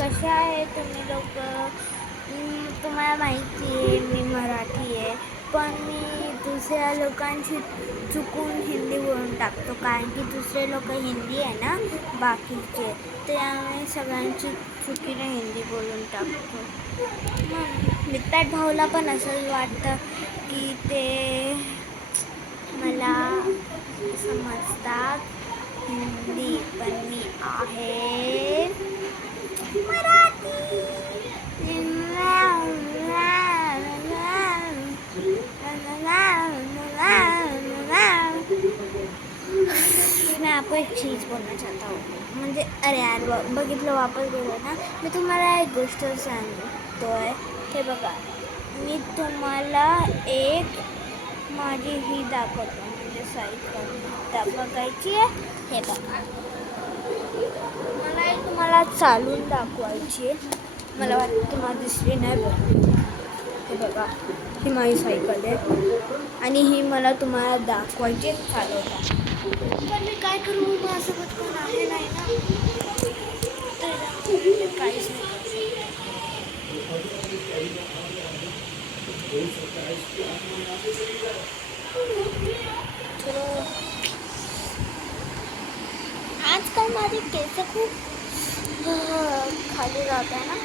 कसे आहे तुम्ही लोक? तुम्हाला माहिती आहे मी मराठी आहे, पण मी दुसऱ्या लोकांशी चुकून हिंदी बोलून टाकतो, कारण की दुसरे लोक हिंदी आहे ना बाकीचे, त्यामुळे सगळ्यांची चुकीने हिंदी बोलून टाकतो. मित्रात भाऊला पण असंच वाटतं की ते मला समजतात हिंदी, पण मी आहे मराठी. मैं आपको एक चीज़ बोलना चाहता हूँ, म्हणजे अरे यार बघितलं वापस बोलू ना. मी तुम्हाला एक गोष्ट सांगतो आहे. हे बघा, मी तुम्हाला एक माझी ही दाखवतो, म्हणजे साईड बघायची आहे. हे बघा, मला तुम्हाला चालून दाखवायची आहे. मला वाटतं तुम्हाला दिसली नाही बघ. हे बघा, ही माझी सायकल आहे आणि ही मला तुम्हाला दाखवायची चालवता. पण मी काय करू, माझ्यासोबत कोण आहे नाही ना, तर काहीच नाही. चलो, आजकाल माझे केस खूप खाली जात आहे ना.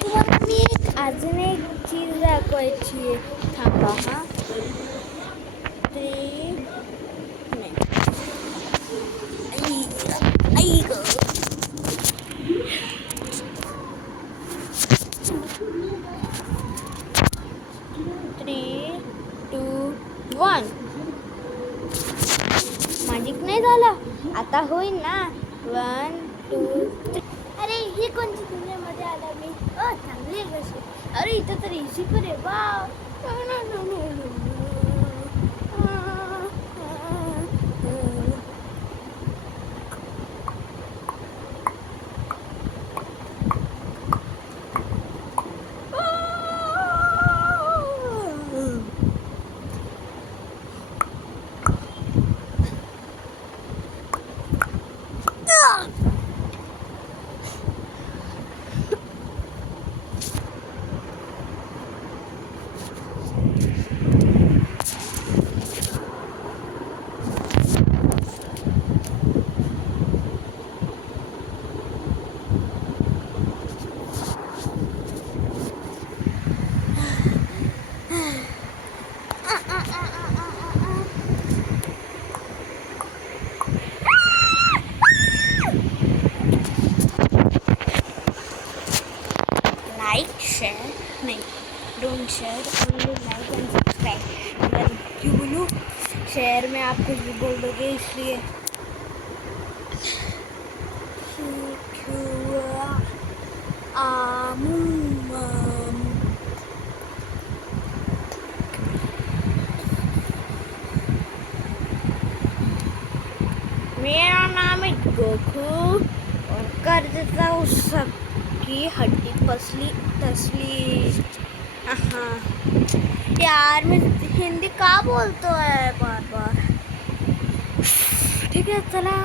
तुम्हाला मी अजून एक चीज दाखवायची आहे. थांबा हा. मॅजिक नाही झालं, आता होईल ना. 1 2 3. अरे ही कोणती दुनियामध्ये आला मी. चांगली आहे कशी. अरे इथं तर इझी पण आहे. वाव. लाइक शेयर नहीं, don't share, only like end subscribe. मैं क्यों बोलूँ शेयर में आप कुछ भी बोल दोगे, इसलिए मेरा नाम है गोकू और कर देता हूँ सबकी हड्डी पसली तसली. हाँ यार, मैं हिंदी का बोलतो आहे बार बार. ठीक आहे चला.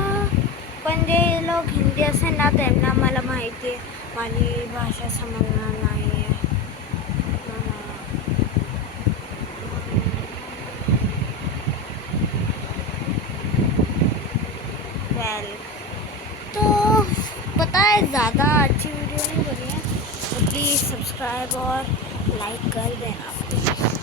पण जे लोक हिंदी असेल ना त्यांना मला माहिती आहे माझी भाषा समजणार नाही आहे. तो पता है ज़्यादा अच्छी वीडियो नहीं बनी है, तो प्लीज़ सब्सक्राइब और लाइक कर देना प्लीज़.